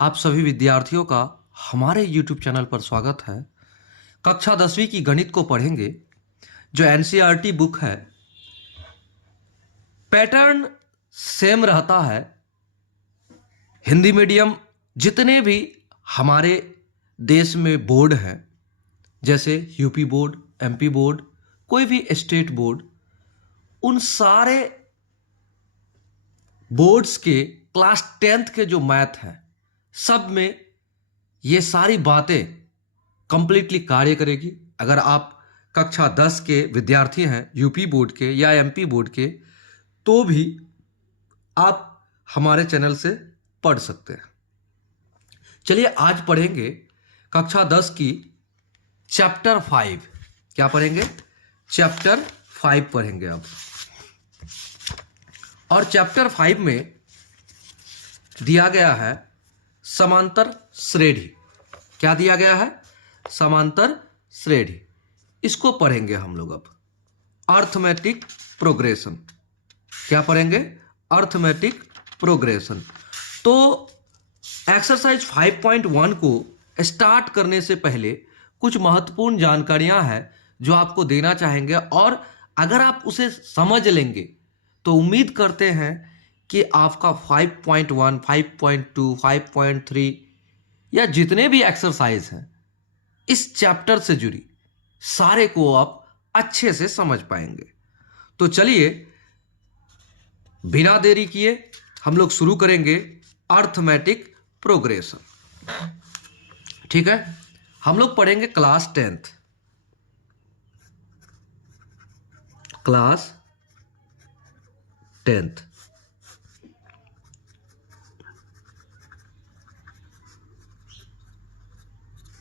आप सभी विद्यार्थियों का हमारे YouTube चैनल पर स्वागत है। कक्षा 10वीं की गणित को पढ़ेंगे। जो एनसीईआरटी बुक है, पैटर्न सेम रहता है। हिंदी मीडियम जितने भी हमारे देश में बोर्ड हैं, जैसे यूपी बोर्ड, एमपी बोर्ड, कोई भी स्टेट बोर्ड, उन सारे बोर्ड्स के क्लास 10th के जो मैथ हैं, सब में ये सारी बातें कंप्लीटली कार्य करेगी। अगर आप कक्षा 10 के विद्यार्थी हैं, यूपी बोर्ड के या एमपी बोर्ड के, तो भी आप हमारे चैनल से पढ़ सकते हैं। चलिए आज पढ़ेंगे कक्षा 10 की चैप्टर 5। क्या पढ़ेंगे? चैप्टर 5 पढ़ेंगे अब। और चैप्टर 5 में दिया गया है समांतर श्रेणी। क्या दिया गया है? समांतर श्रेणी। इसको पढ़ेंगे हम लोग अब। Arithmetic progression. क्या पढ़ेंगे? Arithmetic progression. तो एक्सरसाइज 5.1 को स्टार्ट करने से पहले कुछ महत्वपूर्ण जानकारियां हैं जो आपको देना चाहेंगे, और अगर आप उसे समझ लेंगे तो उम्मीद करते हैं कि आपका 5.1, 5.2, 5.3 या जितने भी एक्सरसाइज हैं इस चैप्टर से जुड़ी, सारे को आप अच्छे से समझ पाएंगे। तो चलिए बिना देरी किए हम लोग शुरू करेंगे अर्थमेटिक प्रोग्रेशन। ठीक है, हम लोग पढ़ेंगे class 10th। Class 10th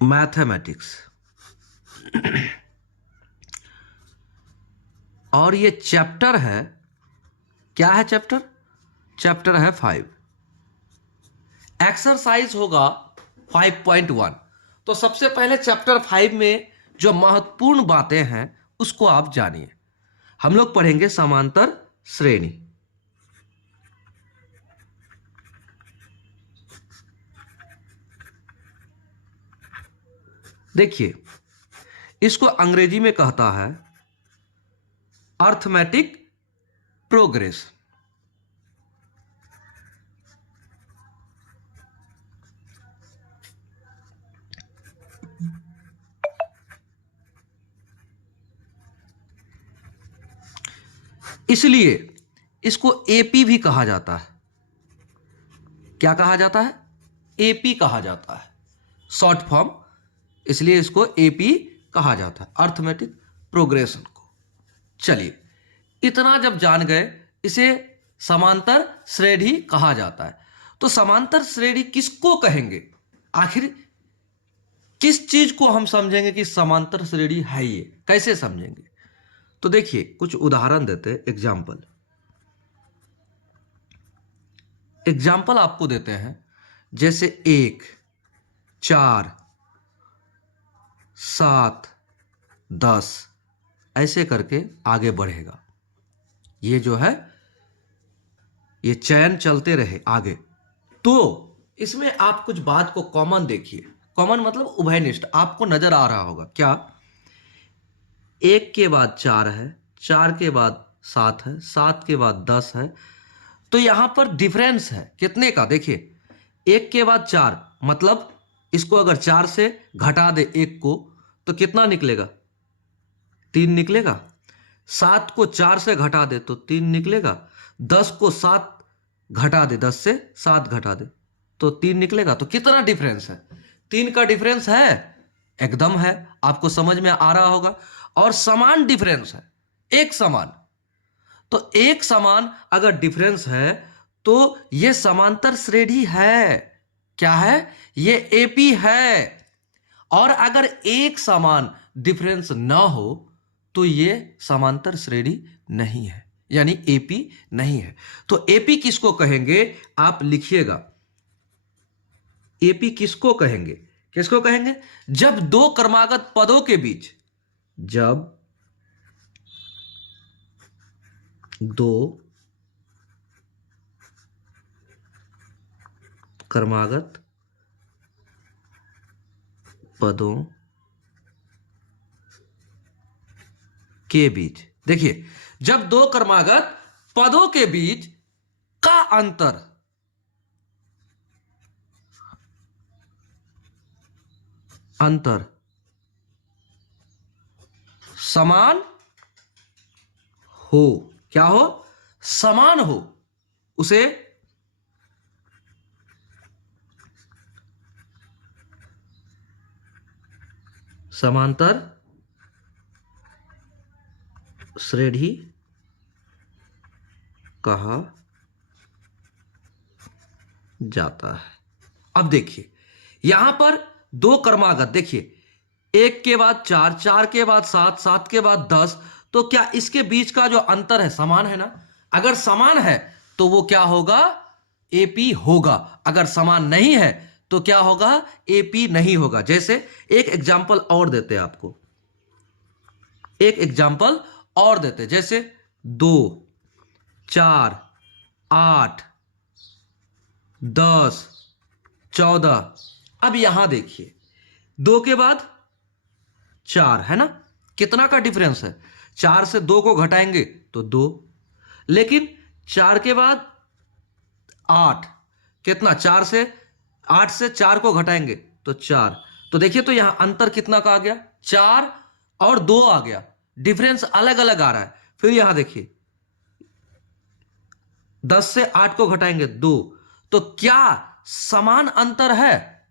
mathematics. और ये चैप्टर है, क्या है चैप्टर? चैप्टर है 5। एक्सरसाइज होगा 5.1। तो सबसे पहले चैप्टर 5 में जो महत्वपूर्ण बातें हैं उसको आप जानिए। हम लोग पढ़ेंगे समांतर श्रेणी। देखिए, इसको अंग्रेजी में कहता है अर्थमेटिक प्रोग्रेस। इसलिए इसको एपी भी कहा जाता है। क्या कहा जाता है? एपी कहा जाता है, शॉर्ट फॉर्म। इसलिए इसको एपी कहा जाता है, अर्थमेटिक प्रोग्रेशन को। चलिए, इतना जब जान गए, इसे समांतर श्रेणी कहा जाता है। तो समांतर श्रेणी किसको कहेंगे? आखिर किस चीज को हम समझेंगे कि समांतर श्रेणी है? ये कैसे समझेंगे? तो देखिए, कुछ उदाहरण देते हैं। एग्जाम्पल आपको देते हैं, जैसे 1, 4, 7, 10, ऐसे करके आगे बढ़ेगा। ये जो है, ये चयन चलते रहे आगे। तो इसमें आप कुछ बात को कॉमन देखिए। कॉमन मतलब उभयनिष्ठ आपको नजर आ रहा होगा। क्या? 1 के बाद 4 है, 4 के बाद 7 है, 7 के बाद 10 है। तो यहां पर डिफरेंस है कितने का? देखिए, 1 के बाद 4 मतलब इसको अगर 4 से घटा दे 1 को तो कितना निकलेगा? 3 निकलेगा। 7 को 4 से घटा दे तो 3 निकलेगा। 10 को 7 घटा दे, 10 से 7 घटा दे तो 3 निकलेगा। तो कितना डिफरेंस है? 3 का डिफरेंस है, एकदम है। आपको समझ में आ रहा होगा। और समान डिफरेंस है, एक समान। तो एक समान अगर डिफरेंस है तो यह समांतर श्रेणी है। क्या है? ये एपी है। और अगर एक समान डिफरेंस ना हो तो ये समांतर श्रेणी नहीं है, यानी एपी नहीं है। तो एपी किसको कहेंगे? आप लिखिएगा, एपी किसको कहेंगे? किसको कहेंगे? जब दो क्रमागत पदों के बीच, जब दो क्रमागत पदों के बीच। देखिए, जब दो क्रमागत पदों के बीच का अंतर समान हो, क्या हो? समान हो, उसे समांतर श्रेणी कहा जाता है। अब देखिए, यहां पर दो क्रमागत, देखिए, एक के बाद चार, चार के बाद सात, सात के बाद 10, तो क्या इसके बीच का जो अंतर है समान है ना? अगर समान है तो वो क्या होगा? एपी होगा। अगर समान नहीं है तो क्या होगा? एपी नहीं होगा। जैसे एक एग्जाम्पल और देते हैं आपको, एक एग्जाम्पल और देते हैं, जैसे 2, 4, 8, 10, 14। अब यहां देखिए, 2 के बाद 4 है ना, कितना का डिफरेंस है? 4 से 2 को घटाएंगे तो 2, लेकिन 4 के बाद 8, कितना? 4 से 8 से 4 को घटाएंगे तो 4। तो देखिए, तो यहां अंतर कितना का आ गया? 4 और 2 आ गया, डिफरेंस अलग अलग आ रहा है। फिर यहां देखिए, 10 से 8 को घटाएंगे 2, तो क्या समान अंतर है?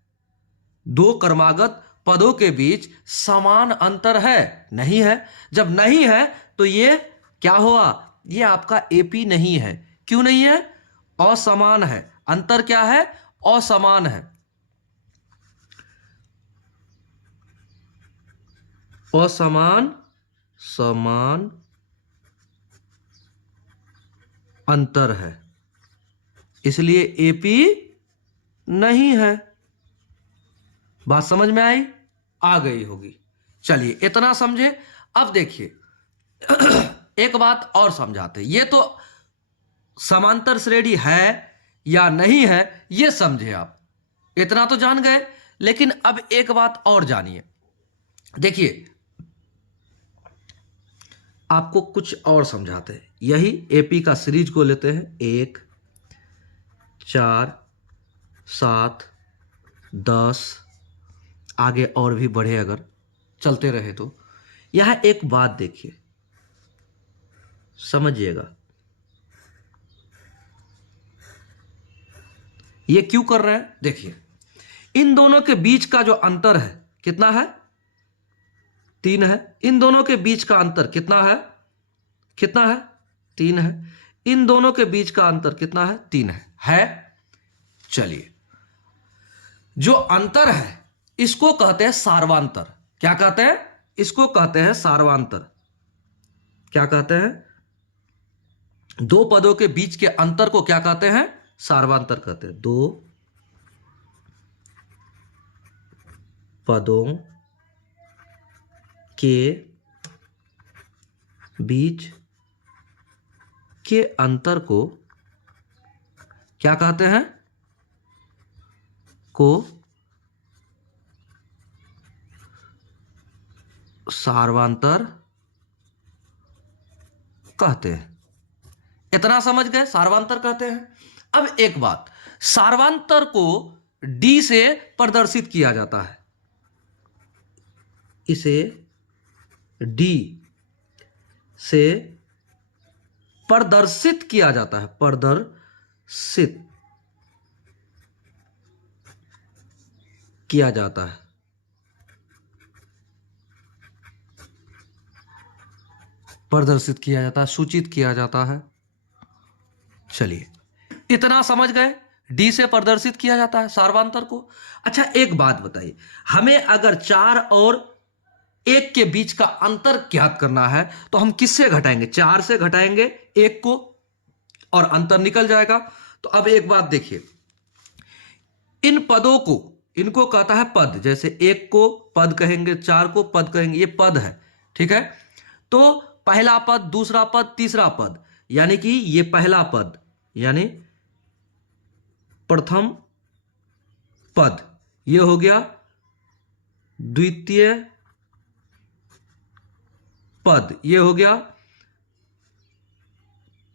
दो क्रमागत पदों के बीच समान अंतर है? नहीं है। जब नहीं है तो ये क्या हुआ? ये आपका एपी नहीं है। क्यों नहीं है? असमान है। अंतर क्या है? असमान है। असमान समान अंतर है, इसलिए एपी नहीं है। बात समझ में आई? आ गई होगी। चलिए, इतना समझे। अब देखिए, एक बात और समझाते। ये तो समांतर श्रेणी है या नहीं है ये समझे आप, इतना तो जान गए। लेकिन अब एक बात और जानिए। देखिए, आपको कुछ और समझाते हैं। यही एपी का सीरीज को लेते हैं, 1, 4, 7, 10, आगे और भी बढ़े अगर चलते रहे तो। यहां एक बात देखिए, समझिएगा। ये क्यों कर रहे हैं? देखिए, इन दोनों के बीच का जो अंतर है कितना है? 3 है। इन दोनों के बीच का अंतर कितना है? कितना है? 3 है। इन दोनों के बीच का अंतर कितना है? 3 है। चलिए, जो अंतर है इसको कहते हैं सार्वांतर। क्या कहते हैं? इसको कहते हैं सार्वांतर। क्या कहते हैं? दो पदों के बीच के अंतर को क्या कहते हैं? सार्वांतर कहते हैं। दो पदों के बीच के अंतर को क्या कहते हैं? को सार्वांतर कहते हैं। इतना समझ गए? सार्वांतर कहते हैं। अब एक बात, सार्वांतर को डी से प्रदर्शित किया जाता है। इसे डी से प्रदर्शित किया जाता है। प्रदर्शित किया जाता है। प्रदर्शित किया जाता है, सूचित किया जाता है। चलिए, इतना समझ गए? डी से प्रदर्शित किया जाता है सार्वांतर को। अच्छा, एक बात बताइए, हमें अगर 4 और 1 के बीच का अंतर ज्ञात करना है तो हम किससे घटाएंगे? 4 से घटाएंगे 1 को और अंतर निकल जाएगा। तो अब एक बात देखिए, इन पदों को, इनको कहता है पद। जैसे 1 को पद कहेंगे, 4 को पद कहेंगे, ये पद है, ठीक है। तो पहला पद, दूसरा पद, तीसरा पद, यानी कि ये पहला पद यानी प्रथम पद, ये हो गया द्वितीय पद, ये हो गया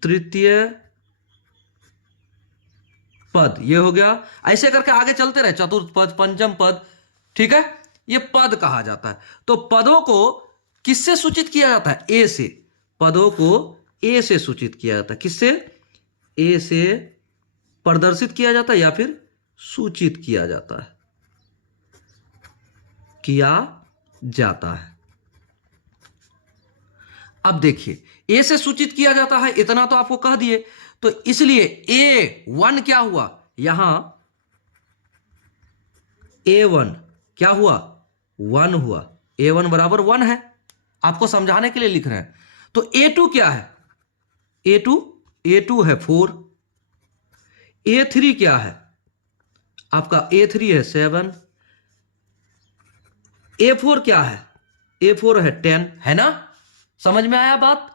तृतीय पद, ये हो गया। ऐसे करके आगे चलते रहे, चतुर्थ पद, पंचम पद, ठीक है। ये पद कहा जाता है। तो पदों को किससे सूचित किया जाता है? ए से। पदों को ए से सूचित किया जाता है। किससे? ए से प्रदर्शित किया जाता है या फिर सूचित किया जाता है, किया जाता है। अब देखिए, ए से सूचित किया जाता है, इतना तो आपको कह दिए। तो इसलिए A1 क्या हुआ? यहां A1 क्या हुआ? 1 हुआ। A1 बराबर 1 है, आपको समझाने के लिए लिख रहे हैं। तो A2 क्या है? A2 है 4। A3 क्या है? आपका A3 है 7। A4 क्या है? A4 है 10, है ना? समझ में आया बात?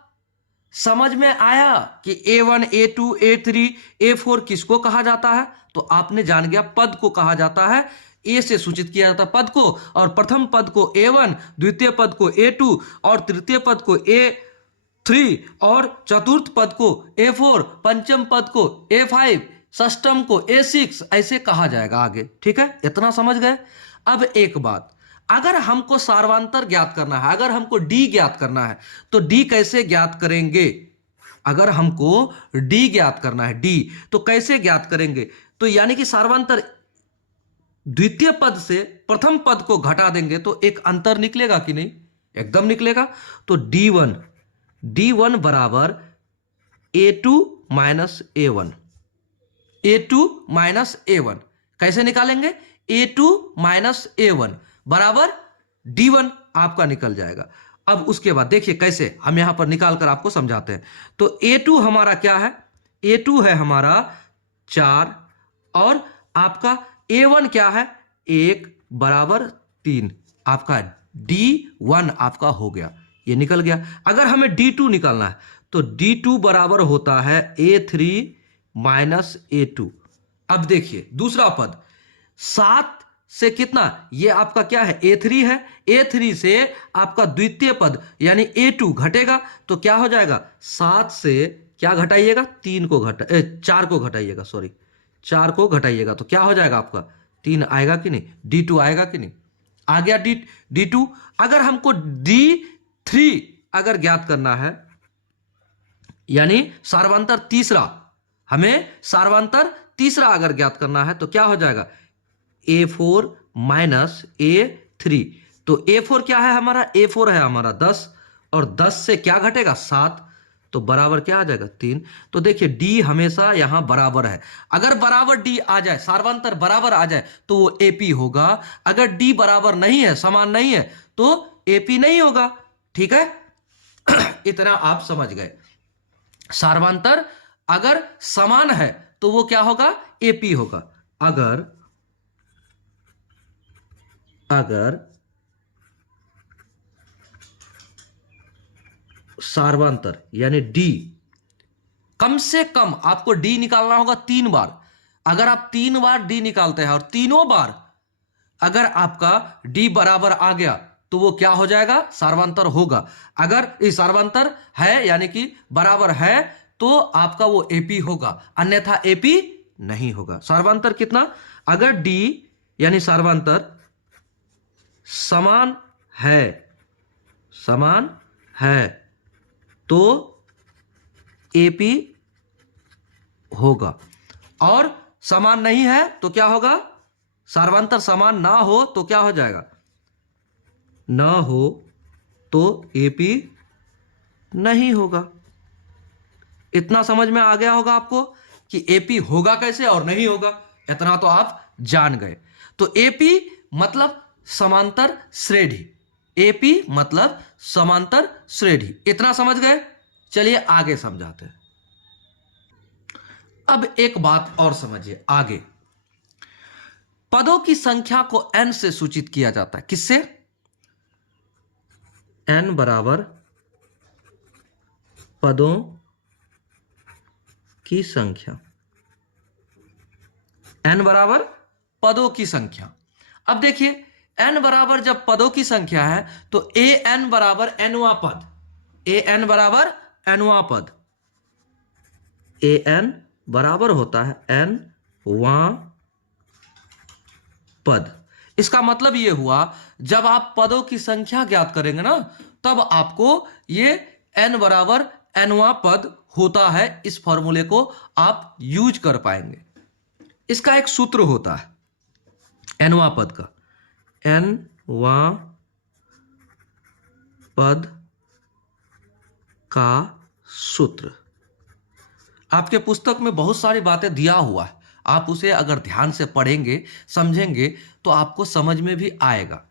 समझ में आया कि A1, A2, A3, A4 किसको कहा जाता है? तो आपने जान गया, पद को कहा जाता है। ए से सूचित किया जाता है पद को, और प्रथम पद को A1, द्वितीय पद को A2, और तृतीय पद को A3, और चतुर्थ पद को A4, पंचम पद को A5, षष्टम को A6, ऐसे कहा जाएगा आगे। ठीक है, इतना समझ गए। अब एक बात, अगर हमको सार्वंतर ज्ञात करना है, अगर हमको डी ज्ञात करना है, तो डी कैसे ज्ञात करेंगे? अगर हमको डी ज्ञात करना है, डी, तो कैसे ज्ञात करेंगे? तो यानी कि सार्वंतर द्वितीय पद से प्रथम पद को घटा देंगे तो एक अंतर निकलेगा कि नहीं? एकदम निकलेगा। तो D1 बराबर A2 minus A1। A2 minus A1 कैसे निकालेंगे? A2 माइनस A1 बराबर D1 आपका निकल जाएगा। अब उसके बाद देखिए कैसे हम यहां पर निकाल कर आपको समझाते हैं। तो A2 हमारा क्या है? A2 है हमारा 4, और आपका A1 क्या है? 1 बराबर 3। आपका D1 आपका हो गया, ये निकल गया। अगर हमें D2 निकालना है तो D2 बराबर होता है A3 माइनस A2। अब देखिए दूसरा पद 7 से कितना, ये आपका क्या है? A3 है। A3 से आपका द्वितीय पद यानी A2 घटेगा, तो क्या हो जाएगा? 7 से क्या घटाइएगा? 4 को घटाइएगा, सॉरी 4 को घटाइएगा, तो क्या हो जाएगा आपका? 3 आएगा कि नहीं? D2 आएगा कि नहीं? आ गया D2। अगर हमको D3 अगर ज्ञात करना है, यानी सार्वंतर तीसरा, हमें सार्वंतर तीसरा अगर ज्ञात करना है, तो क्या हो जाएगा? A4 minus A3। तो A4 क्या है हमारा? A4 है हमारा 10, और 10 से क्या घटेगा? 7, तो बराबर क्या आ जाएगा? 3। तो देखिए D हमेशा यहां बराबर है। अगर बराबर D आ जाए, सार्वंतर बराबर आ जाए, तो वो AP होगा। अगर D बराबर नहीं है, समान नहीं है, तो AP नहीं होगा। ठीक है, इतना आप समझ गए। सार्वंतर अगर समान है तो वो क्या होगा? AP होगा। अगर सार्वंतर यानी D, कम से कम आपको D निकालना होगा 3 बार। अगर आप 3 बार D निकालते हैं और तीनों बार अगर आपका D बराबर आ गया, तो वो क्या हो जाएगा? सार्वंतर होगा। अगर इस सार्वंतर है यानी कि बराबर है, तो आपका वो AP होगा, अन्यथा AP नहीं होगा। सार्वंतर कितना? अगर D यानी सार्वंतर समान है तो AP होगा, और समान नहीं है तो क्या होगा? सार्वंतर समान ना हो तो क्या हो जाएगा? ना हो तो AP नहीं होगा। इतना समझ में आ गया होगा आपको कि AP होगा कैसे और नहीं होगा, इतना तो आप जान गए। तो AP मतलब समांतर श्रेणी, AP मतलब समांतर श्रेणी, इतना समझ गए। चलिए आगे समझाते हैं। अब एक बात और समझिए आगे। पदों की संख्या को n से सूचित किया जाता है। किससे? n बराबर पदों की संख्या, n बराबर पदों की संख्या। अब देखिए n बराबर जब पदों की संख्या है तो an बराबर nवां पद, an बराबर nवां पद, an बराबर होता है nवां पद। इसका मतलब यह हुआ जब आप पदों की संख्या ज्ञात करेंगे ना, तब आपको ये n बराबर nवां पद होता है, इस फॉर्मूले को आप यूज कर पाएंगे। इसका एक सूत्र होता है nवां पद का, nवां पद का सूत्र आपके पुस्तक में बहुत सारी बातें दिया हुआ है, आप उसे अगर ध्यान से पढ़ेंगे समझेंगे तो आपको समझ में भी आएगा।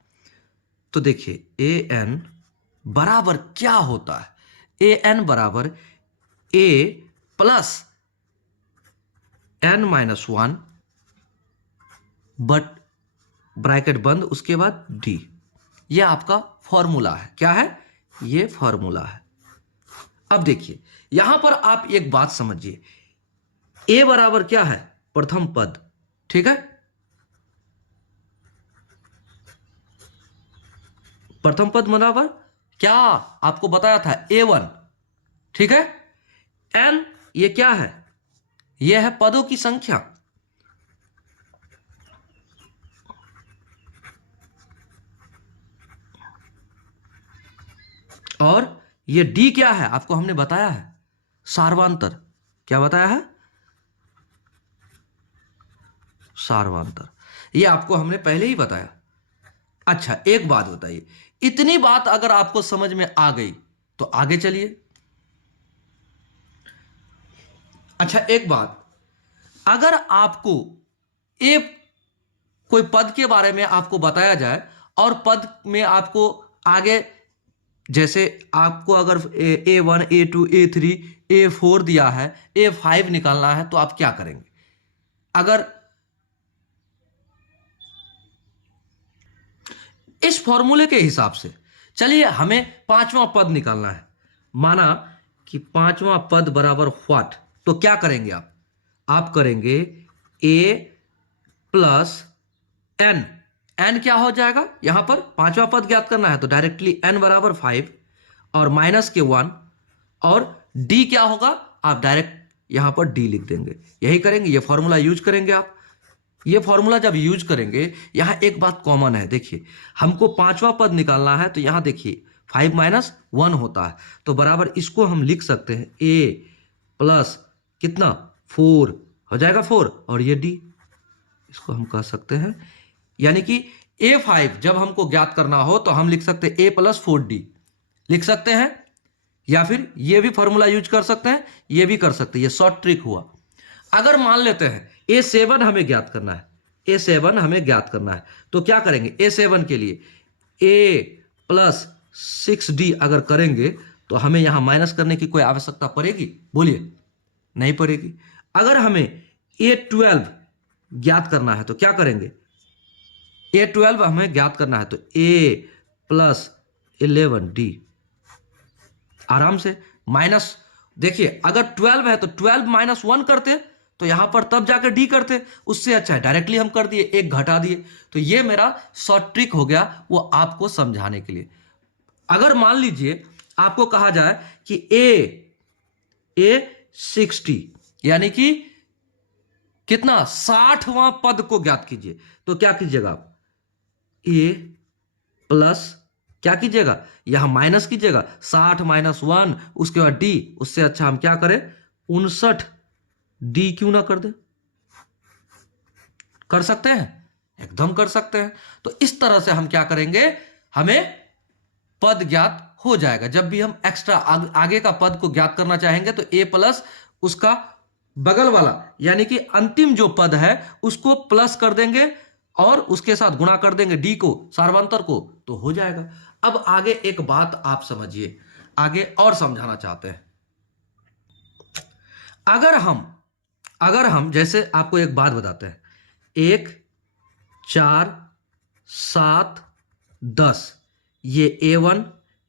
तो देखिए an बराबर क्या होता है, an बराबर a plus n-1 but bracket बंद, उसके बाद d। यह आपका फॉर्मूला है। क्या है? ये फॉर्मूला है। अब देखिए यहां पर आप एक बात समझिए, a बराबर क्या है? प्रथम पद, ठीक है, प्रथम पद बराबर क्या आपको बताया था? a1, ठीक है। n ये क्या है? यह है पदों की संख्या, और ये d क्या है? आपको हमने बताया है सार्वंतर। क्या बताया है? सार्वंतर। ये आपको हमने पहले ही बताया। अच्छा एक बात बताइए, इतनी बात अगर आपको समझ में आ गई तो आगे चलिए। अच्छा एक बात, अगर आपको एक कोई पद के बारे में आपको बताया जाए और पद में आपको आगे, जैसे आपको अगर a1 a2 a3 a4 दिया है, a5 निकालना है, तो आप क्या करेंगे? अगर इस फॉर्मूले के हिसाब से चलिए हमें पांचवां पद निकालना है, माना कि पांचवां पद बराबर व्हाट, तो क्या करेंगे आप करेंगे a प्लस n। n क्या हो जाएगा? यहां पर पांचवा पद ज्ञात करना है तो डायरेक्टली n बराबर 5 और माइनस के 1, और d क्या होगा? आप डायरेक्ट यहां पर d लिख देंगे। यही करेंगे, ये फॉर्मूला यूज करेंगे आप। ये फॉर्मूला जब यूज करेंगे, यहां एक बात कॉमन है, देखिए हमको पांचवा पद निकालना है, तो यहां देखिए 5 माइनस 1 होता है, तो बराबर इसको हम लिख सकते हैं a प्लस कितना 4 हो जाएगा 4, और ये d, इसको हम कह सकते हैं, यानी कि a5 जब हमको ज्ञात करना हो तो हम लिख सकते हैं a प्लस 4d लिख सकते हैं, या फिर ये भी फॉर्मूला यूज कर सकते हैं, ये भी कर सकते हैं। ये शॉर्ट ट्रिक हुआ। अगर मान लेते हैं a7 हमें ज्ञात करना है, a7 हमें ज्ञात करना है, तो क्या करेंगे? a7 के लिए a प्लस 6d अगर करेंगे तो हमें यहां माइनस करने की कोई आवश्यकता पड़ेगी? बोलिए, नहीं पड़ेगी। अगर हमें a12 ज्ञात करना है तो क्या करेंगे? a12 हमें ज्ञात करना है तो a प्लस 11d, आराम से माइनस, देखिए अगर 12 है तो 12 माइनस 1 करते तो यहां पर तब जाकर d करते, उससे अच्छा है डायरेक्टली हम कर दिए, एक घटा दिए। तो ये मेरा शॉर्ट ट्रिक हो गया, वो आपको समझाने के लिए। अगर मान लीजिए आपको कहा जाए कि a 60 यानी कि कितना 60वां पद को ज्ञात कीजिए, तो क्या कीजिएगा आप? a प्लस क्या कीजिएगा? यहां माइनस कीजिएगा, 60 माइनस 1, उसके बाद d, उससे अच्छा हम क्या करें? 59d क्यों ना कर दे? कर सकते हैं, एकदम कर सकते हैं। तो इस तरह से हम क्या करेंगे, हमें पद ज्ञात हो जाएगा। जब भी हम एक्स्ट्रा आगे का पद को ज्ञात करना चाहेंगे तो a प्लस उसका बगल वाला यानी कि अंतिम जो पद है उसको प्लस कर देंगे और उसके साथ गुणा कर देंगे d को, सार्वंतर को, तो हो जाएगा। अब आगे एक बात आप समझिए, आगे और समझाना चाहते हैं। अगर हम जैसे आपको एक बात बताते हैं, 1 4 7 10, ये a1,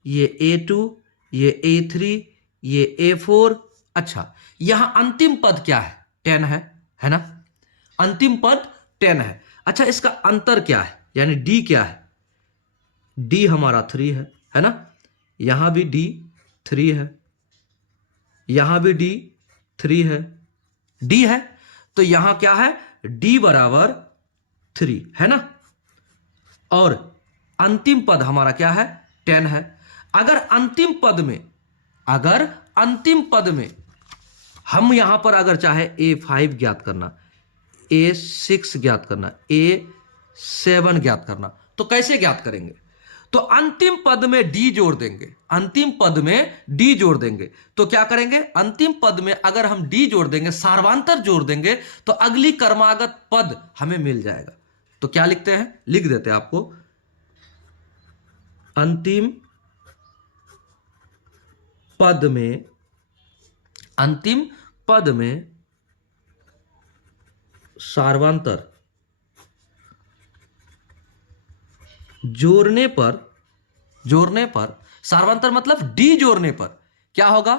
ये a2, ये a3, ये a4। अच्छा यहां अंतिम पद क्या है? 10 है ना? अंतिम पद 10 है। अच्छा इसका अंतर क्या है, यानी d क्या है? डी हमारा 3 है ना, यहां भी डी 3 है, यहां भी डी 3 है, डी है, तो यहां क्या है, डी बराबर 3 है ना, और अंतिम पद हमारा क्या है, 10 है। अगर अंतिम पद में हम यहां पर अगर चाहे A5 ज्ञात करना, A6 ज्ञात करना, A7 ज्ञात करना, तो कैसे ज्ञात करेंगे? तो अंतिम पद में डी जोड़ देंगे, अंतिम पद में डी जोड़ देंगे। तो क्या करेंगे, अंतिम पद में अगर हम डी जोड़ देंगे, सार्वधातुक जोड़ देंगे, तो अगली कर्मागत पद हमें मिल जाएगा। तो क्या लिखते हैं, लिख देते हैं आपको, अंतिम पद में सार्वधातुक जोड़ने पर सार्वधातुक मतलब डी जोड़ने पर क्या होगा,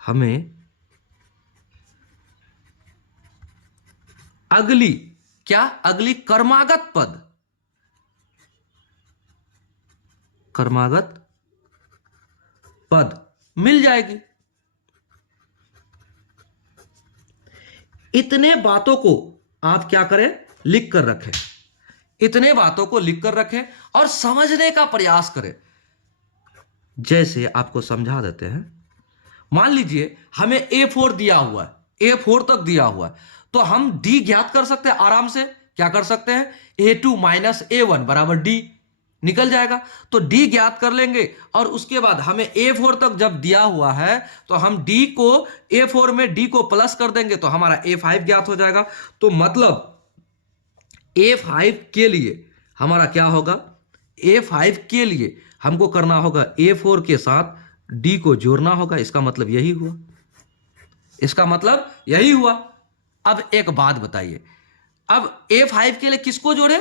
हमें अगली कर्मागत पद मिल जाएगी। इतने बातों को आप क्या करें, लिख कर रखें, इतने बातों को लिख कर रखें और समझने का प्रयास करें। जैसे आपको समझा देते हैं, मान लीजिए हमें A4 दिया हुआ है, A4 तक दिया हुआ है, तो हम D ज्ञात कर सकते हैं आराम से। क्या कर सकते हैं, A2 माइनस A1 बराबर D निकल जाएगा, तो D ज्ञात कर लेंगे। और उसके बाद हमें A4 तक जब दिया हुआ है तो हम D को A4 में D को प्लस कर देंगे तो हमारा A5 ज्ञात हो जाएगा। तो मतलब A5 के लिए हमारा क्या होगा, A5 के लिए हमको करना होगा A4 के साथ D को जोड़ना होगा। इसका मतलब यही हुआ, अब एक बात बताइए, अब A5 के लिए किसको जोड़े,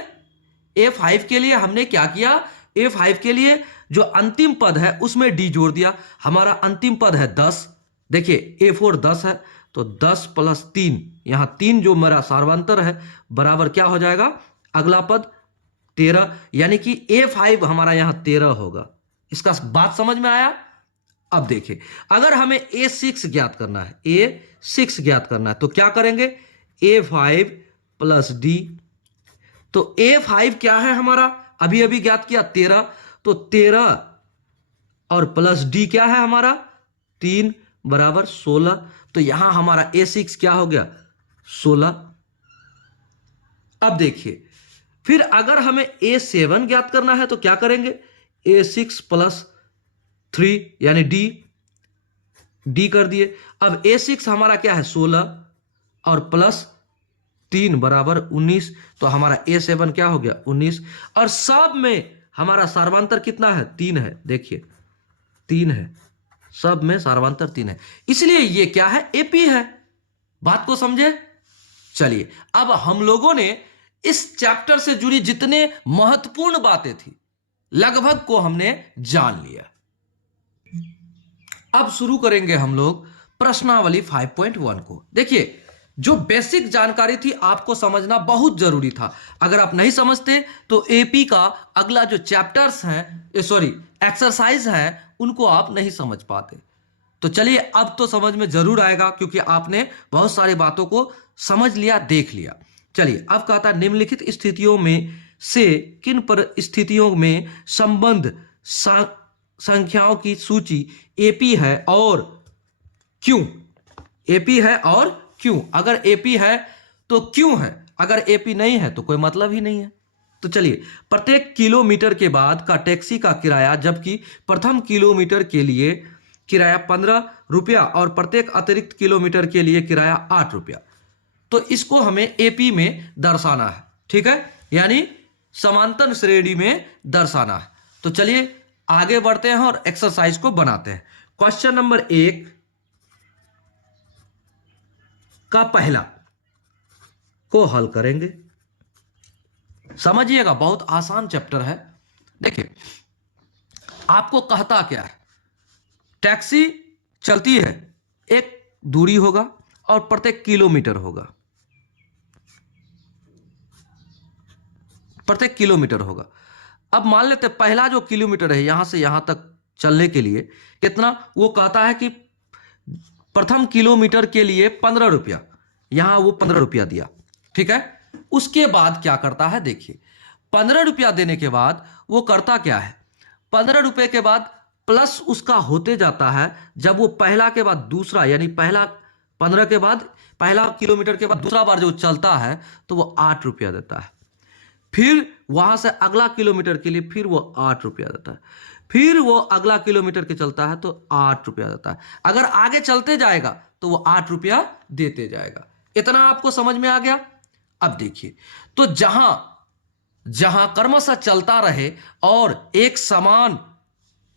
A5 के लिए हमने क्या किया, A5 के लिए जो अंतिम पद है उसमें D जोड़ दिया। हमारा अंतिम पद है 10, देखिए A4 10 है, तो 10 प्लस 3, यहां 3 जो मेरा सार्वधातुक है बराबर क्या हो जाएगा, अगला पद 13, यानी कि A5 हमारा यहां 13 होगा। इसका बात समझ में आया? अब देखिए, अगर हमें A6 ज्ञात करना है, A6 ज्ञात करना है, तो क्या करेंगे, A5 प्लस D, तो A5 क्या है हमारा, अभी ज्ञात किया 13, तो 13 और प्लस D क्या है हमारा 3 बराबर 16, तो यहां हमारा A6 क्या हो गया 16। अब देखिए, फिर अगर हमें A7 ज्ञात करना है तो क्या करेंगे, A6 प्लस 3 यानी D कर दिए। अब A6 हमारा क्या है 16 और प्लस 3 बराबर 19, तो हमारा A7 क्या हो गया 19। और सब में हमारा सार्वधातुक कितना है, 3 है, देखिए 3 है, सब में सार्वधातुक 3 है, इसलिए ये क्या है, AP है। बात को समझे? चलिए, अब हम लोगों ने इस चैप्टर से जुड़ी जितने महत्वपूर्ण बातें थी लगभग को हमने जान लिया। अब शुरू करेंगे हम लोग प्रश्नावली 5.1 को। देखिए, जो बेसिक जानकारी थी आपको समझना बहुत जरूरी था। अगर आप नहीं समझते तो एपी का अगला जो चैप्टर्स हैं, एक्सरसाइज हैं, उनको आप नहीं समझ पाते। तो चलिए, अब तो समझ में जरूर आएगा क्योंकि आपने बहुत सारी बातों को समझ लिया, देख लिया। चलिए, अब कहता है निम्नलिखित स्थितियों में से किन परिस्थितियों में संबंध संख्याओं की सूची एपी है और क्यों, एपी है और क्यों, अगर एपी है तो क्यों है, अगर एपी नहीं है तो कोई मतलब ही नहीं है। तो चलिए, प्रत्येक किलोमीटर के बाद का टैक्सी का किराया, जबकि प्रथम किलोमीटर के लिए किराया 15 रुपया और प्रत्येक अतिरिक्त किलोमीटर के लिए किराया 8 रुपया। तो इसको हमें एपी में दर्शाना है, ठीक है, यानी समांतर श्रेणी में दर्शाना है। तो चलिए आगे बढ़ते हैं और एक्सरसाइज को बनाते हैं। क्वेश्चन नंबर 1 का पहला को हल करेंगे। समझिएगा, बहुत आसान चैप्टर है। देखिए, आपको कहता क्या है, टैक्सी चलती है, एक दूरी होगा और प्रत्येक किलोमीटर होगा, प्रत्येक किलोमीटर होगा। अब मान लेते पहला जो किलोमीटर है यहां से यहां तक चलने के लिए कितना, वो कहता है कि प्रथम किलोमीटर के लिए 15 रुपया, यहां वो 15 रुपया दिया, ठीक है। उसके बाद क्या करता है देखिए, 15 रुपया देने के बाद वो करता क्या है, 15 रुपये के बाद प्लस उसका होते जाता है, जब वो पहला के बाद दूसरा, यानी पहला 15 के बाद पहला किलोमीटर के बाद दूसरा बार जो चलता है तो वो 8 रुपया देता है। फिर वहां से अगला किलोमीटर के लिए फिर वो 8 रुपया देता है, फिर वो अगला किलोमीटर के चलता है तो 8 रुपया देता है। अगर आगे चलते जाएगा तो वो 8 रुपया देते जाएगा। इतना आपको समझ में आ गया। अब देखिए, तो जहां जहां क्रमशः चलता रहे और एक समान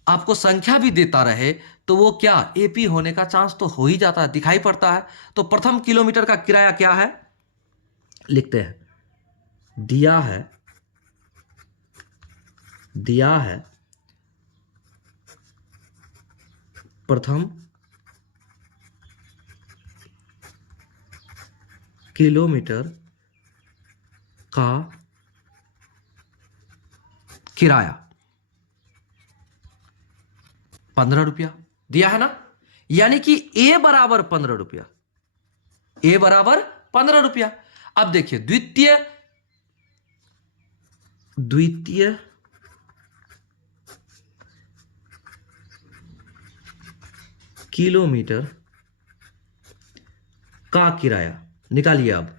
आपको संख्या भी देता रहे तो वो क्या एपी होने का चांस तो हो ही जाता है, दिखाई पड़ता है। तो प्रथम किलोमीटर का किराया क्या है, लिखते हैं, दिया है प्रथम किलोमीटर का किराया 15 रुपया दिया है ना, यानी कि ए बराबर 15 रुपया, ए बराबर 15 रुपया। अब देखिए द्वितीय किलोमीटर का किराया निकालिए, अब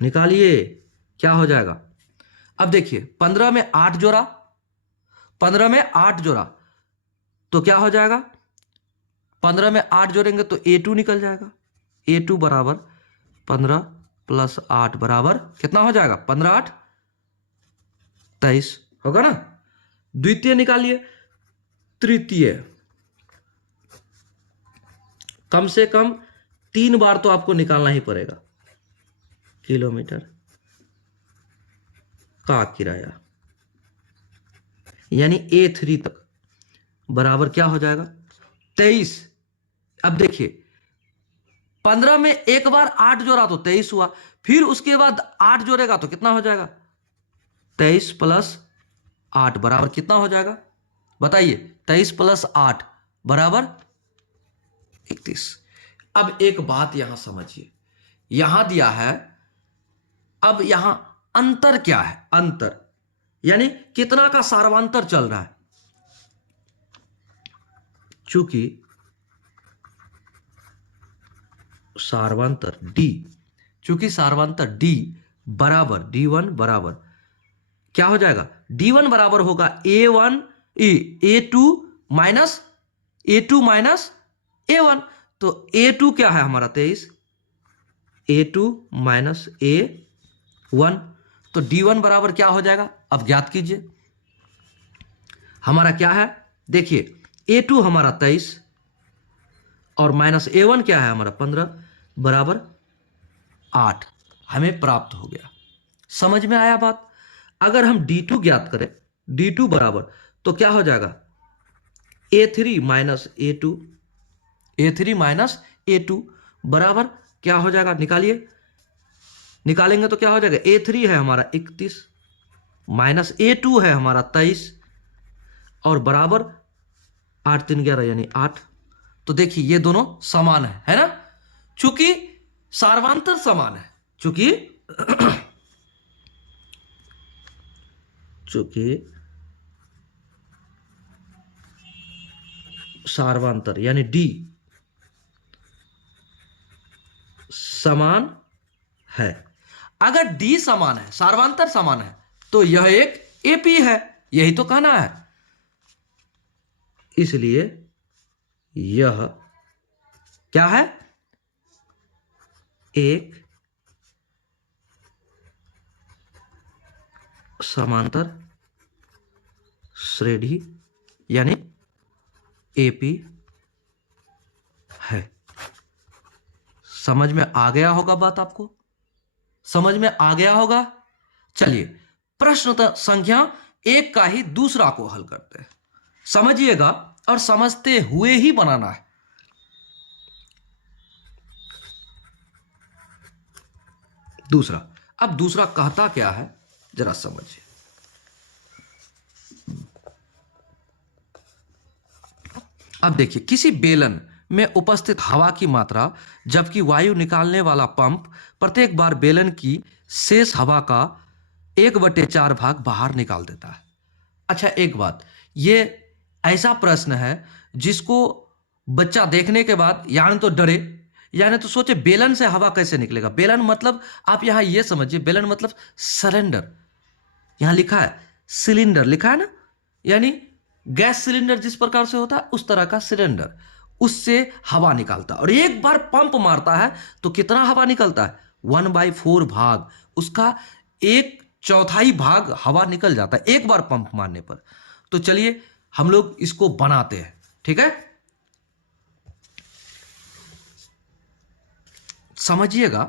निकालिए क्या हो जाएगा। अब देखिए 15 में 8 जोड़ा, 15 में 8 जोड़ा तो क्या हो जाएगा, 15 में 8 जोड़ेंगे तो A2 निकल जाएगा। A2 बराबर 15 प्लस 8 बराबर कितना हो जाएगा, 15 8 23 होगा ना। द्वितीय निकालिए, तृतीय, कम से कम 3 बार तो आपको निकालना ही पड़ेगा, किलोमीटर का किराया यानी A3 तक बराबर क्या हो जाएगा 23। अब देखिए 15 में एक बार 8 जोड़ा तो 23 हुआ, फिर उसके बाद 8 जोड़ेगा तो कितना हो जाएगा, 23 प्लस 8 बराबर कितना हो जाएगा बताइए, 23 प्लस 8 बराबर 31। अब एक बात यहां समझिए, यहां दिया है, अब यहां अंतर क्या है, अंतर यानी कितना का सार्वंतर चल रहा है। चूंकि सार्वंतर D बराबर D1 बराबर क्या हो जाएगा, D1 बराबर होगा A2 माइनस A1। तो A2 क्या है हमारा 23, A2 माइनस A1, तो D1 बराबर क्या हो जाएगा, अब ज्ञात कीजिए। हमारा क्या है देखिए, A2 हमारा 23 और माइनस A1 क्या है हमारा 15 बराबर 8, हमें प्राप्त हो गया। समझ में आया बात। अगर हम D2 ज्ञात करें, D2 बराबर तो क्या हो जाएगा A3 माइनस A2 बराबर क्या हो जाएगा, निकालिए, निकालेंगे तो क्या हो जाएगा, A3 है हमारा 31 माइनस A2 है हमारा 23 और बराबर 8 3 11 यानी 8। तो देखिए ये दोनों समान है ना, चूंकि सार्वंतर समान है, चूंकि सार्वंतर यानी D समान है। अगर D समान है, सार्वंतर समान है, तो यह एक AP है, यही तो कहना है। इसलिए यह क्या है, एक समांतर श्रेणी यानी AP है। समझ में आ गया होगा बात, आपको समझ में आ गया होगा। चलिए प्रश्न संख्या 1 का ही दूसरा को हल करते हैं, समझिएगा और समझते हुए ही बनाना है। दूसरा, अब दूसरा कहता क्या है जरा समझिए। अब देखिए, किसी बेलन में उपस्थित हवा की मात्रा जबकि वायु निकालने वाला पंप प्रत्येक बार बेलन की शेष हवा का 1/4 भाग बाहर निकाल देता है। अच्छा, एक बात, ये ऐसा प्रश्न है जिसको बच्चा देखने के बाद यानी तो डरे, यानी तो सोचे बेलन से हवा कैसे निकलेगा। बेलन मतलब आप यहां ये समझिए, बेलन मतलब सिलेंडर। यहां लिखा है सिलेंडर, लिखा है ना, यानी गैस सिलेंडर जिस प्रकार से होता है उस तरह का सिलेंडर, उससे हवा निकालता है। और एक बार पंप मारता है तो कितना हवा निकलता है? 1/4 भाग, उसका 1/4 भाग हवा निकल जाता है एक बार पंप मारने पर। तो चलिए हम लोग इसको बनाते हैं, ठीक है। समझिएगा,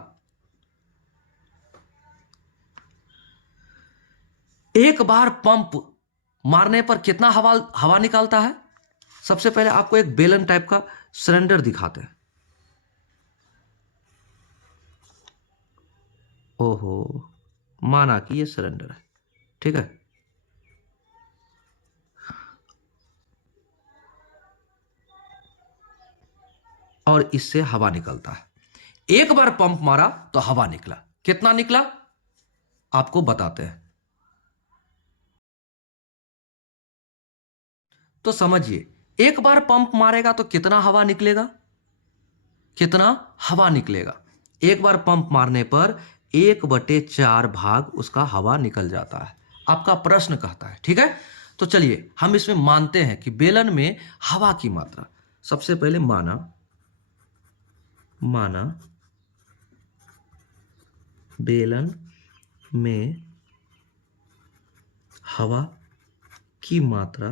एक बार पंप मारने पर कितना हवा निकालता है। सबसे पहले आपको एक बेलन टाइप का सिलेंडर दिखाते हैं। ओहो, माना कि ये सिलेंडर है, ठीक है। और इससे हवा निकलता है। एक बार पंप मारा तो हवा निकला, कितना निकला आपको बताते हैं। तो समझिए, एक बार पंप मारेगा तो कितना हवा निकलेगा, कितना हवा निकलेगा। एक बार पंप मारने पर 1/4 भाग उसका हवा निकल जाता है, आपका प्रश्न कहता है, ठीक है। तो चलिए हम इसमें मानते हैं कि बेलन में हवा की मात्रा, सबसे पहले माना बेलन में हवा की मात्रा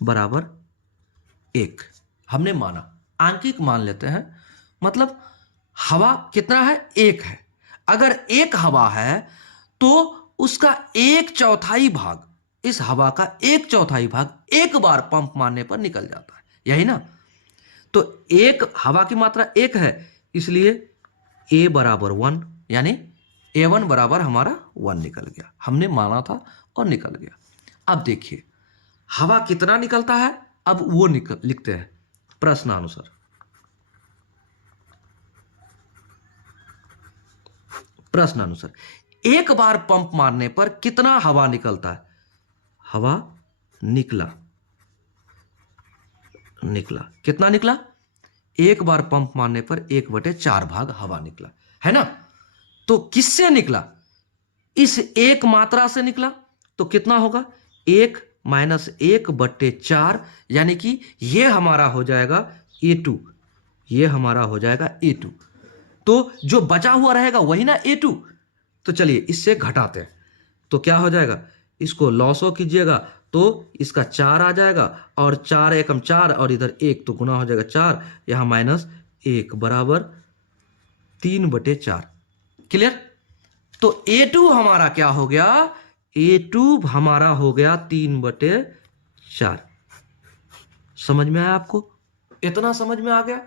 बराबर 1, हमने माना, आंकिक मान लेते हैं। मतलब हवा कितना है? 1 है। अगर 1 हवा है तो उसका 1/4 भाग, इस हवा का 1/4 भाग एक बार पंप मारने पर निकल जाता है, यही ना। तो एक हवा की मात्रा 1 है, इसलिए A बराबर 1, यानी A1 बराबर हमारा 1 निकल गया। हमने माना था और निकल गया। अब देखिए हवा कितना निकलता है, अब वो लिखते हैं प्रश्नानुसार। प्रश्नानुसार एक बार पंप मारने पर कितना हवा निकलता है? हवा निकला कितना निकला? एक बार पंप मारने पर 1/4 भाग हवा निकला, है ना। तो किससे निकला? इस एक मात्रा से निकला। तो कितना होगा? 1 माइनस 1/4, यानी कि ये हमारा हो जाएगा A2, ये हमारा हो जाएगा A2। तो जो बचा हुआ रहेगा वही ना A2। तो चलिए इससे घटाते हैं, तो क्या हो जाएगा? इसको लॉसो कीजिएगा तो इसका 4 आ जाएगा, और 4 एकम 4, और इधर 1 तो गुना हो जाएगा 4, यहां -1 बराबर 3/4। क्लियर? तो A2 हमारा क्या हो गया? A2 हमारा हो गया 3/4। समझ में आया आपको? इतना समझ में आ गया?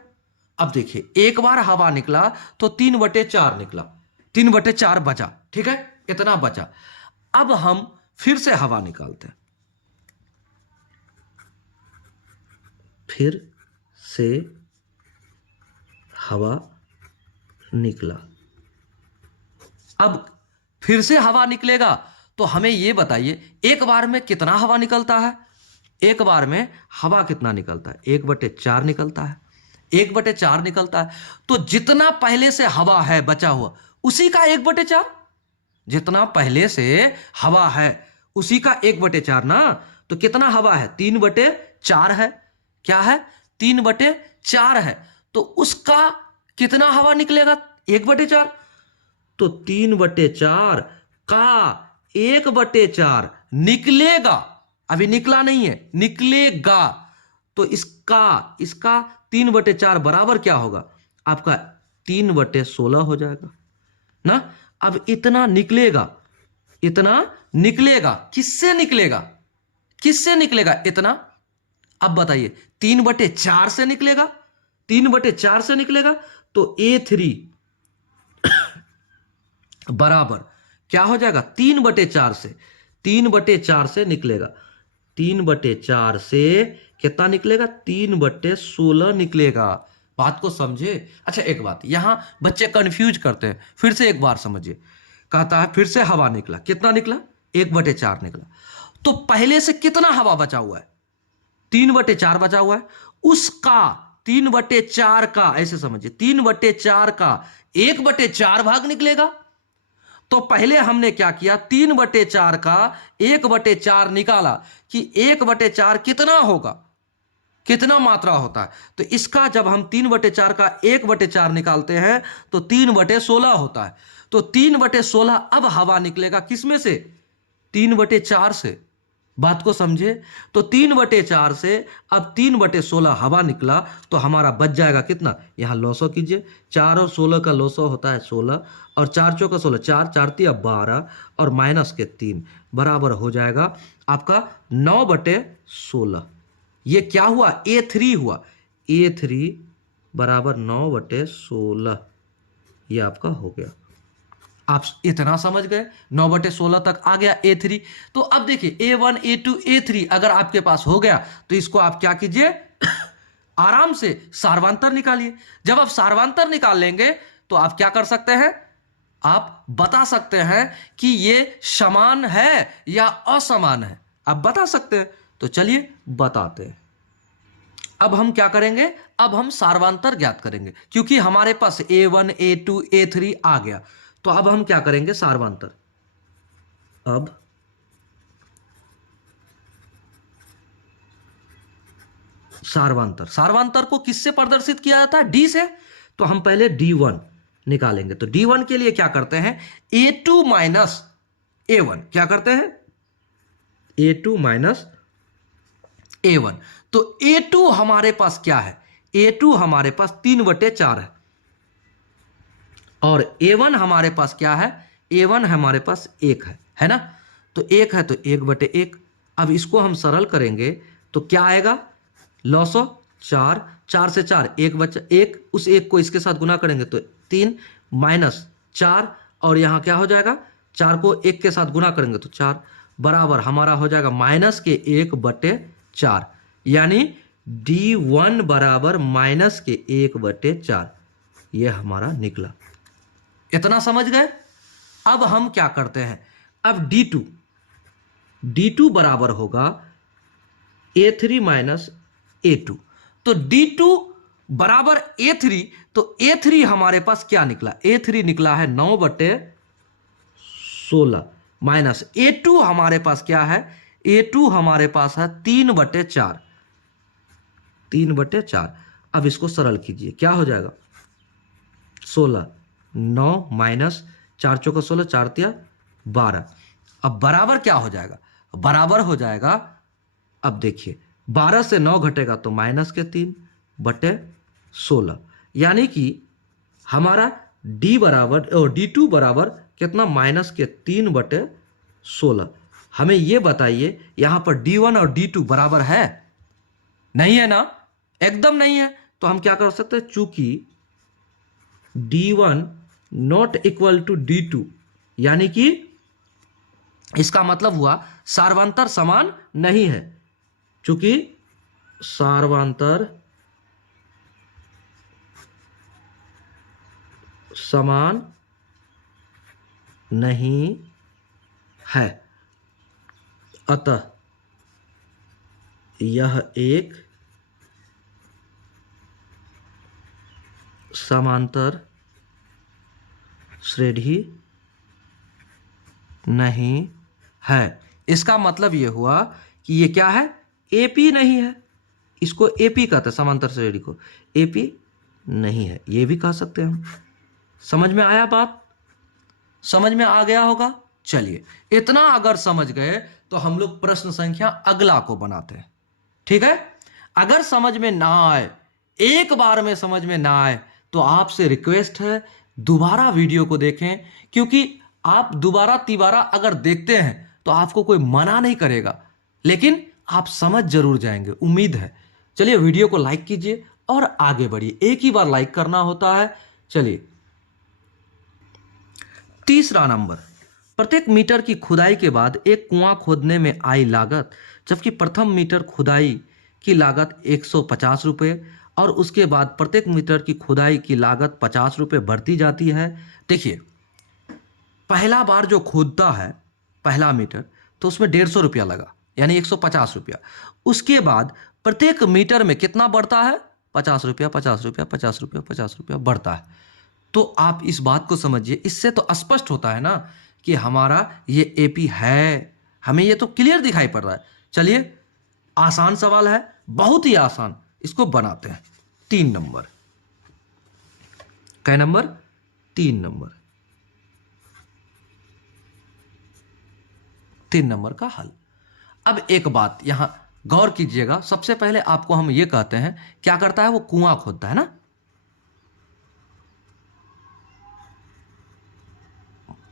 अब देखिए एक बार हवा निकला तो 3/4 निकला, 3/4 बचा, ठीक है, इतना बचा। अब हम फिर से हवा निकालते हैं, फिर से हवा निकला। अब फिर से हवा निकलेगा तो हमें यह बताइए एक बार में कितना हवा निकलता है? एक बार में हवा कितना निकलता है? 1/4 निकलता है, 1/4 निकलता है। तो जितना पहले से हवा है बचा हुआ उसी का 1/4, जितना पहले से हवा है उसी का 1/4 ना। तो कितना हवा है? 3/4 है। क्या है? 3/4 है। तो उसका कितना हवा निकलेगा? 1/4। तो 3/4 का 1/4 निकलेगा, अभी निकला नहीं है, निकलेगा। तो इसका 3/4 बराबर क्या होगा? आपका 3/16 हो जाएगा ना। अब इतना निकलेगा, इतना निकलेगा, किससे निकलेगा? किससे निकलेगा इतना? अब बताइए, 3/4 से निकलेगा, 3/4 से निकलेगा। तो A3 बराबर क्या हो जाएगा? 3/4 से, 3/4 से निकलेगा, 3/4 से कितना निकलेगा? 3/16 निकलेगा। बात को समझे? अच्छा एक बात, यहां बच्चे कंफ्यूज करते हैं, फिर से एक बार समझिए। कहता है फिर से हवा निकला, कितना निकला? 1/4 निकला। तो पहले से कितना हवा बचा हुआ है? 3/4 बचा हुआ है। उसका 3/4 का, ऐसे समझिए, 3/4 का 1/4 भाग निकलेगा। तो पहले हमने क्या किया? 3/4 का 1/4 निकाला कि 1/4 कितना होगा, कितना मात्रा होता है। तो इसका जब हम 3/4 का 1/4 निकालते हैं तो 3/16 होता है। तो 3/16 अब हवा निकलेगा किसमें से? 3/4 से। बात को समझे? तो 3/4 से अब 3/16 हवा निकला तो हमारा बच जाएगा कितना? यहां लॉसो कीजिए, 4 और 16 का लॉसो होता है 16, और 4 चौका 16, 4 4 तिया 12 और माइनस के 3 बराबर हो जाएगा आपका 9/16। ये क्या हुआ? A3 हुआ। A3 बराबर 9/16, ये आपका हो गया। आप इतना समझ गए? 9/16 तक आ गया A3। तो अब देखिए A1 A2 A3 अगर आपके पास हो गया तो इसको आप क्या कीजिए? आराम से सार्वंतर निकालिए। जब आप सार्वंतर निकाल लेंगे तो आप क्या कर सकते हैं? आप बता सकते हैं कि ये समान है या असमान है, आप बता सकते हैं। तो चलिए बताते हैं। अब हम क्या करेंगे? अब हम सार्वंतर ज्ञात करेंगे, क्योंकि हमारे पास A1 A2 A3 आ गया। तो अब हम क्या करेंगे? सार्वंतर। अब सार्वंतर को किससे प्रदर्शित किया जाता है? D से। तो हम पहले D1 निकालेंगे। तो D1 के लिए क्या करते हैं? A2 minus A1। क्या करते हैं? A2 minus A1। तो A2 हमारे पास क्या है? A2 हमारे पास 3/4 है, और A1 हमारे पास क्या है? A1 हमारे पास 1 है ना? तो 1 है तो 1/1। अब इसको हम सरल करेंगे तो क्या आएगा? लॉसो 4, 4 से 4 1 बचा, 1, उस 1 को इसके साथ गुना करेंगे तो 3 माइनस 4, और यहां क्या हो जाएगा? 4 को 1 के साथ गुना करेंगे तो 4 बराबर हमारा हो जाएगा माइनस के 1/4, यानी D1 बराबर माइनस के 1/4। ये हमारा निकला। इतना समझ गए? अब हम क्या करते हैं? अब D2 बराबर होगा A3 माइनस A2। तो D2 बराबर A3, तो A3 हमारे पास क्या निकला? A3 निकला है 9/16 माइनस A2 हमारे पास क्या है? A2 हमारे पास है 3/4। अब इसको सरल कीजिए, क्या हो जाएगा? 16, 9 माइनस 4 चौका 16, 4 तिया 12। अब बराबर क्या हो जाएगा? बराबर हो जाएगा, अब देखिए 12 से 9 घटेगा तो माइनस के 3/16, यानी कि हमारा D बराबर और D2 बराबर कितना? माइनस के 3/16। हमें ये बताइए यहां पर D1 और D2 बराबर है? नहीं है ना? एकदम नहीं है। तो हम क्या कर सकते हैं? चूंकि D1 not equal to D2, यानी कि इसका मतलब हुआ सार्वंतर समान नहीं है। चूंकि सार्वंतर समान नहीं है, अतः यह एक समांतर श्रेणी नहीं है। इसका मतलब यह हुआ कि ये क्या है? AP नहीं है। इसको AP कहते हैं, समांतर श्रेणी को AP नहीं है, ये भी कह सकते हैं हम। समझ में आया बात? समझ में आ गया होगा? चलिए, इतना अगर समझ गए तो हम लोग प्रश्न संख्या अगला को बनाते हैं। ठीक है? अगर समझ में ना आए, एक बार में समझ में ना आए, तो आपसे रिक्वेस्ट है दोबारा वीडियो को देखें, क्योंकि आप दोबारा तिबारा अगर देखते हैं तो आपको कोई मना नहीं करेगा, लेकिन आप समझ जरूर जाएंगे, उम्मीद है। चलिए वीडियो को लाइक कीजिए और आगे बढ़िए, एक ही बार लाइक करना होता है। चलिए, तीसरा नंबर, प्रत्येक मीटर की खुदाई के बाद एक कुआं खोदने में आई लागत, जबकि प्रथम मीटर खुदाई की लागत 150 रुपये और उसके बाद प्रत्येक मीटर की खुदाई की लागत 50 रुपये बढ़ती जाती है। देखिए, पहला बार जो खोदता है पहला मीटर तो उसमें 150 रुपया लगा, यानी 150 रुपया। उसके बाद प्रत्येक मीटर में कितना बढ़ता है? 50 रुपया, 50 रुपया, 50 रुपया, 50 रुपया बढ़ता है। तो आप इस बात को समझिए, इससे तो स्पष्ट होता है ना कि हमारा ये एपी है, हमें ये तो क्लियर दिखाई पड़ रहा है। चलिए, आसान सवाल है, बहुत ही आसान, इसको बनाते हैं। 3 नंबर, कै नंबर? 3 नंबर, 3 नंबर का हल। अब एक बात यहां गौर कीजिएगा, सबसे पहले आपको हम ये कहते हैं, क्या करता है वो? कुआं खोदता है ना।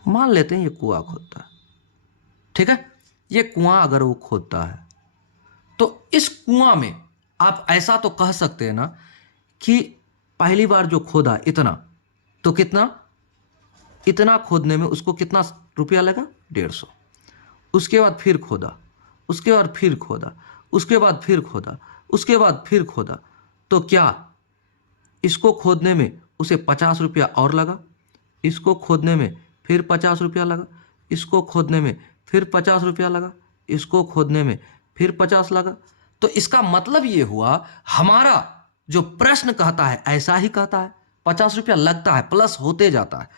मान लेते हैं ये कुआं खोदता है, ठीक है। ये कुआं अगर वो खोदता है तो इस कुआं में आप ऐसा तो कह सकते हैं ना कि पहली बार जो खोदा इतना, तो कितना? इतना खोदने में उसको कितना रुपया लगा? 150। उसके बाद फिर खोदा, उसके बाद फिर खोदा, उसके बाद फिर खोदा, उसके बाद फिर खोदा, तो क्या इसको खोदने में उसे 50 रुपया और लगा? इसको खोदने में फिर 50 रुपया लगा, इसको खोदने में फिर 50 रुपया लगा, इसको खोदने में फिर 50 लगा। तो इसका मतलब ये हुआ, हमारा जो प्रश्न कहता है ऐसा ही कहता है, 50 रुपया लगता है, प्लस होते जाता है।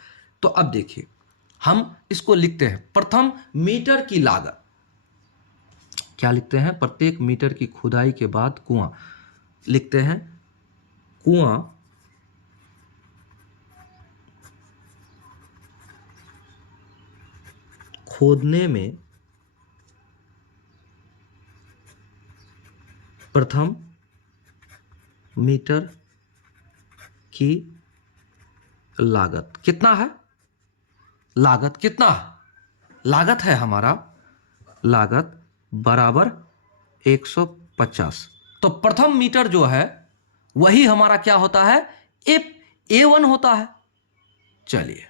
तो अब देखिए, हम इसको लिखते हैं, प्रथम मीटर की लागत। क्या लिखते हैं? प्रत्येक मीटर की खुदाई के बाद कुआं, लिखते हैं कुआं खोदने में प्रथम मीटर की लागत कितना है? लागत कितना है? लागत है हमारा, लागत बराबर 150। तो प्रथम मीटर जो है वही हमारा क्या होता है? A1 होता है। चलिए,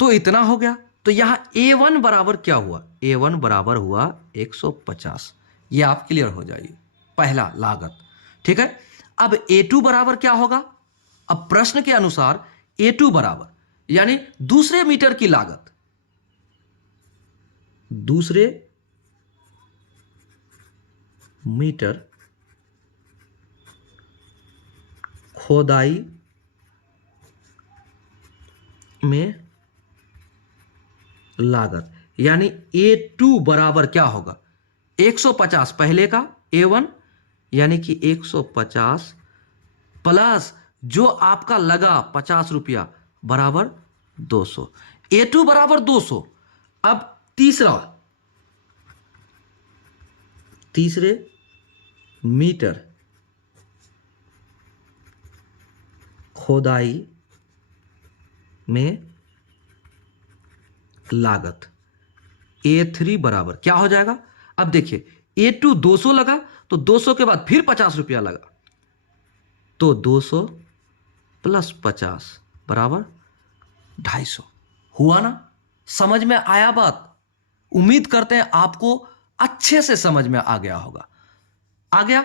तो इतना हो गया। तो यहां A1 बराबर क्या हुआ? A1 बराबर हुआ 150। ये आप क्लियर हो जाइए, पहला लागत, ठीक है। अब A2 बराबर क्या होगा? अब प्रश्न के अनुसार A2 बराबर, यानी दूसरे मीटर की लागत, दूसरे मीटर खोदाई में लागत, यानी A2 बराबर क्या होगा? 150 पहले का A1, यानी कि 150 प्लस जो आपका लगा 50 रुपया बराबर 200। A2 बराबर 200। अब तीसरे मीटर खोदाई में लागत A3 बराबर क्या हो जाएगा? अब देखिए, A2 200 लगा, तो 200 के बाद फिर 50 रुपया लगा, तो 200 प्लस 50 बराबर 250। हुआ ना? समझ में आया बात? उम्मीद करते हैं आपको अच्छे से समझ में आ गया होगा। आ गया?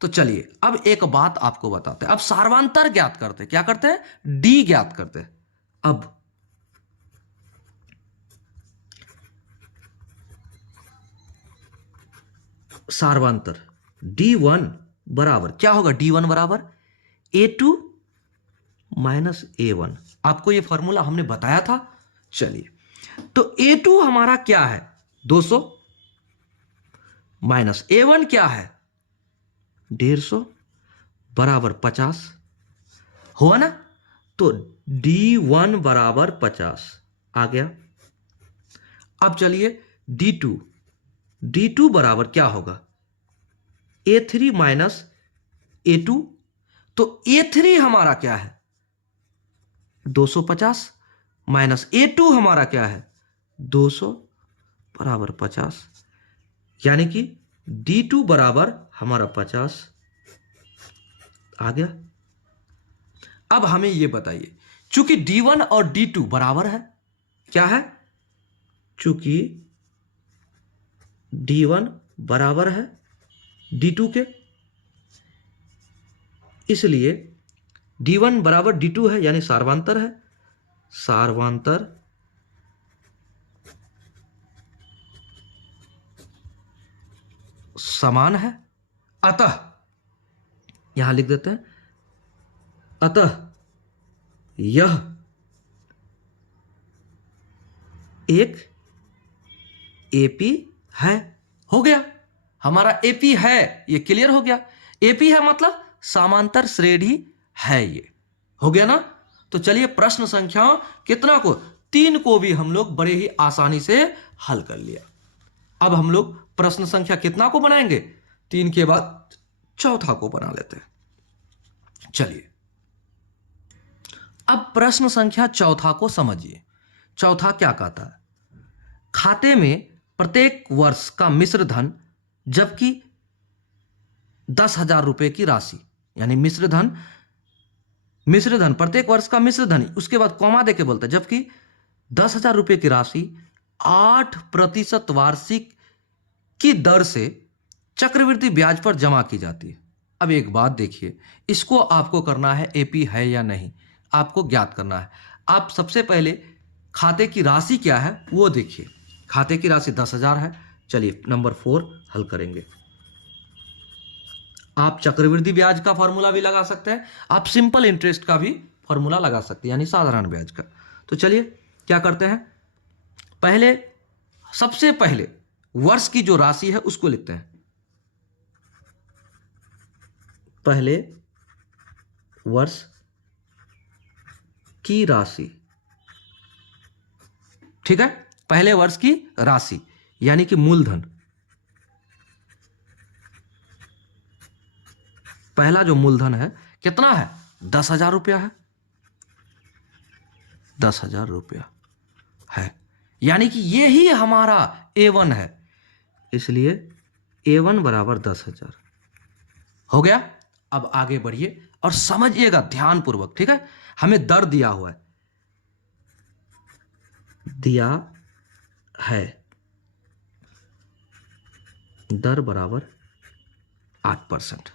तो चलिए, अब एक बात आपको बताते हैं। अब सार्वंतर ज्ञात करते हैं। क्या करते हैं? डी ज्ञात करते हैं। अब सार्वंतर D1 बराबर क्या होगा? D1 बराबर A2 माइनस A1। आपको ये फॉर्मूला हमने बताया था। चलिए, तो A2 हमारा क्या है? 200 माइनस A1 क्या है? 150 बराबर 50। हुआ ना? तो D1 बराबर 50 आ गया। अब चलिए D2 बराबर क्या होगा? A3 minus A2। तो A3 हमारा क्या है? 250 माइनस A2 हमारा क्या है? 200 बराबर 50, यानी कि D2 बराबर हमारा 50 आ गया। अब हमें यह बताइए, चूंकि D1 और D2 बराबर है, क्या है? चूंकि D1 बराबर है D2 के, इसलिए D1 बराबर D2 है, यानी सार्वांतर है, सार्वांतर समान है। अतः यहां लिख देते हैं, अतः यह एक एपी है। हो गया, हमारा एपी है, ये क्लियर हो गया। एपी है मतलब समांतर श्रेणी है, ये हो गया ना। तो चलिए प्रश्न संख्या कितना को, 3 को भी हम लोग बड़े ही आसानी से हल कर लिया। अब हम लोग प्रश्न संख्या कितना को बनाएंगे, 3 के बाद चौथा को बना लेते हैं। चलिए अब प्रश्न संख्या चौथा को समझिए। चौथा क्या कहता है, खाते में प्रत्येक वर्ष का मिश्र धन, जबकि 10,000 रुपए की राशि, यानी मिश्र धन प्रत्येक वर्ष का मिश्र धन, उसके बाद कॉमा देके बोलता है, जबकि 10,000 रुपए की राशि 8% वार्षिक की दर से चक्रवृद्धि ब्याज पर जमा की जाती है। अब एक बात देखिए, इसको आपको करना है एपी है या नहीं, आपको ज्ञात करना है। आप सबसे पहले खाते की राशि क्या है वो देखिए। खाते की राशि 10,000 है। चलिए नंबर 4 हल करेंगे। आप चक्रवृद्धि ब्याज का फॉर्मूला भी लगा सकते हैं, आप सिंपल इंटरेस्ट का भी फॉर्मूला लगा सकते हैं, यानी साधारण ब्याज का। तो चलिए क्या करते हैं, पहले सबसे पहले वर्ष की जो राशि है उसको लिखते हैं। पहले वर्ष की राशि, ठीक है, पहले वर्ष की राशि यानी कि मूलधन। पहला जो मूलधन है कितना है, 10,000 रुपया है, 10,000 रुपया है, यानी कि ये ही हमारा A1 है, इसलिए A1 बराबर 10,000 हो गया। अब आगे बढ़िए और समझिएगा ध्यानपूर्वक, ठीक है। हमें दर दिया हुआ है, दिया है दर बराबर 8%,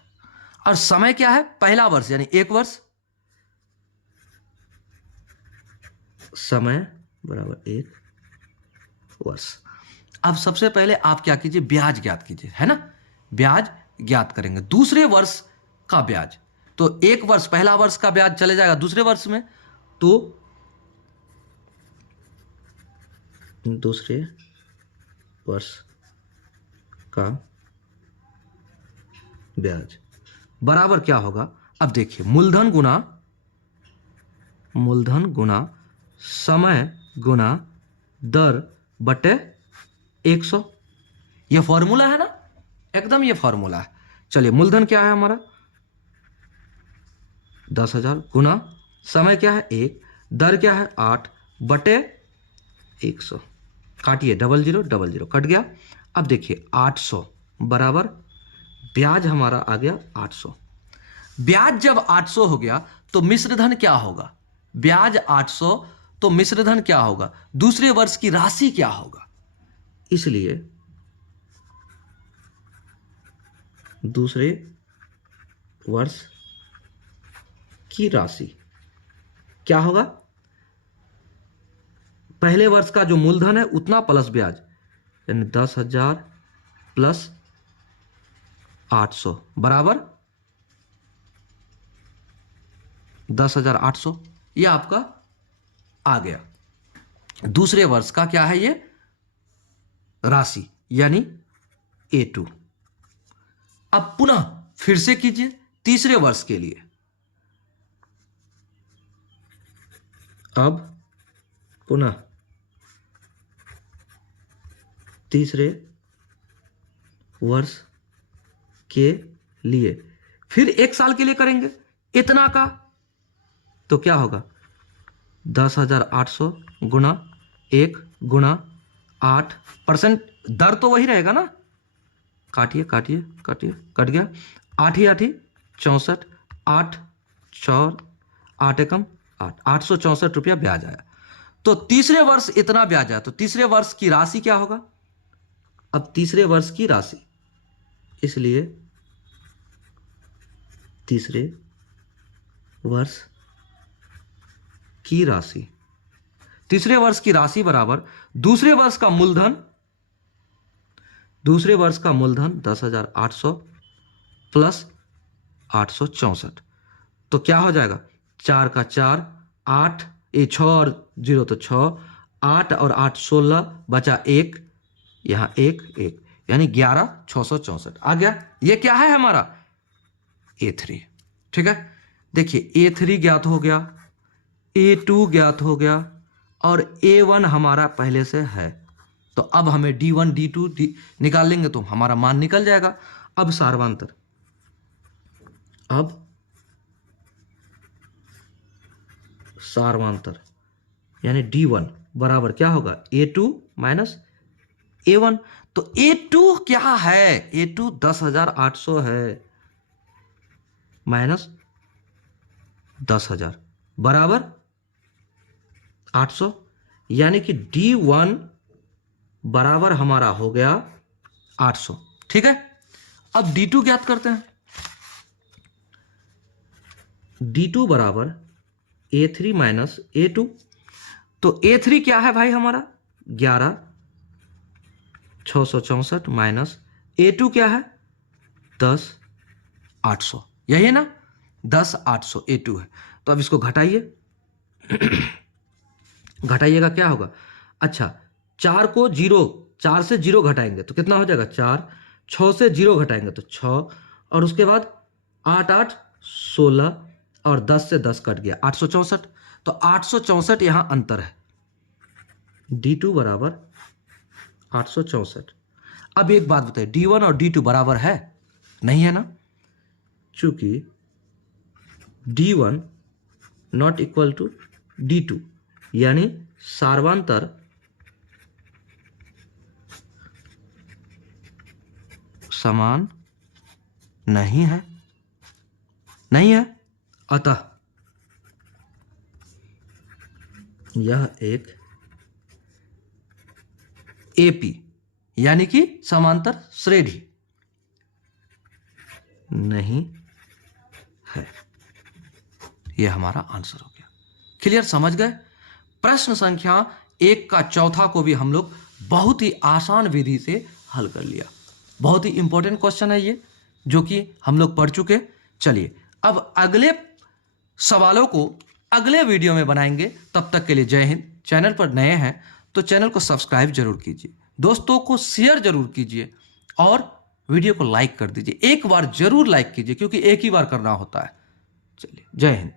और समय क्या है, पहला वर्ष यानी 1 वर्ष, समय बराबर 1 वर्ष। अब सबसे पहले आप क्या कीजिए, ब्याज ज्ञात कीजिए, है ना, ब्याज ज्ञात करेंगे। दूसरे वर्ष का ब्याज, तो 1 वर्ष पहला वर्ष का ब्याज चले जाएगा दूसरे वर्ष में, तो दूसरे वर्ष का ब्याज बराबर क्या होगा। अब देखिए, मूलधन गुना समय गुना दर बटे 100, यह फॉर्मूला है ना, एकदम ये फॉर्मूला है। चलिए मूलधन क्या है हमारा 10,000 गुना समय क्या है 1, दर क्या है 8 बटे 100, काटिए 0000 कट गया। अब देखिए 800 बराबर ब्याज हमारा आ गया 800। ब्याज जब 800 हो गया तो मिश्रधन क्या होगा, ब्याज 800 तो मिश्रधन क्या होगा, दूसरे वर्ष की राशि क्या होगा। इसलिए दूसरे वर्ष की राशि क्या होगा, पहले वर्ष का जो मूलधन है उतना प्लस ब्याज, यानी 10,000 प्लस 800 बराबर 10,800, ये आपका आ गया। दूसरे वर्ष का क्या है ये राशि, यानी A2। अब पुनः फिर से कीजिए तीसरे वर्ष के लिए। अब पुनः तीसरे वर्ष के लिए फिर 1 साल के लिए करेंगे इतना का, तो क्या होगा 10,800 गुना 1 गुना 8%, दर तो वही रहेगा ना, काटिए काटिए काटिए कट गया, 8 ही 8 64, 8 4 8 एकम 8, 864 रुपया ब्याज आया। तो तीसरे वर्ष इतना ब्याज आया, तो तीसरे वर्ष की राशि क्या होगा, अब तीसरे वर्ष की राशि, इसलिए तीसरे वर्ष की राशि, तीसरे वर्ष की राशि बराबर दूसरे वर्ष का मूलधन, दूसरे वर्ष का मूलधन 10,800 प्लस 864, तो क्या हो जाएगा 4 का 4 8, ये 6 और 0 तो 6, 8 और 8 16, बचा 1, यहां 1 1, यानी 11,664 आ गया। ये क्या है हमारा A3। ठीक है, देखिए A3 ज्ञात हो गया, A2 ज्ञात हो गया और A1 हमारा पहले से है, तो अब हमें D1 D2 निकाल लेंगे तो हमारा मान निकल जाएगा। अब सार्वंतर, अब सार्वंतर यानी D1 बराबर क्या होगा A2 माइनस A1, तो A2 क्या है, A2 10,800 है माइनस 10,000 बराबर 800, यानी कि D1 बराबर हमारा हो गया 800। ठीक है, अब D2 ज्ञात करते हैं। D2 बराबर A3 माइनस A2, तो A3 क्या है भाई हमारा 11,664 माइनस A2 क्या है 10,800, यही है ना 10,800 A2 है। तो अब इसको घटाइए, घटाइएगा क्या होगा, अच्छा 4 को 0, 4 से 0 घटाएंगे तो कितना हो जाएगा 4, 6 से 0 घटाएंगे तो 6, और उसके बाद 8 8 16 और 10 से 10 कट गया 864, तो 864 यहां अंतर है, D2 बराबर 864। अब एक बात बताइए D1 और D2 बराबर है, नहीं है ना, चूंकि D1 not equal to D2, यानी सार्वंतर समान नहीं है, नहीं है, अतः यह एक AP यानी कि समांतर श्रेणी नहीं है। यह हमारा आंसर हो गया। क्लियर, समझ गए। प्रश्न संख्या 1 का चौथा को भी हम लोग बहुत ही आसान विधि से हल कर लिया। बहुत ही इंपॉर्टेंट क्वेश्चन है ये, जो कि हम लोग पढ़ चुके। चलिए अब अगले सवालों को अगले वीडियो में बनाएंगे। तब तक के लिए जय हिंद। चैनल पर नए हैं तो चैनल को सब्सक्राइब जरूर कीजिए, दोस्तों को शेयर जरूर कीजिए और वीडियो को लाइक कर दीजिए। एक बार जरूर लाइक कीजिए क्योंकि एक ही बार करना होता है। चलिए जय हिंद।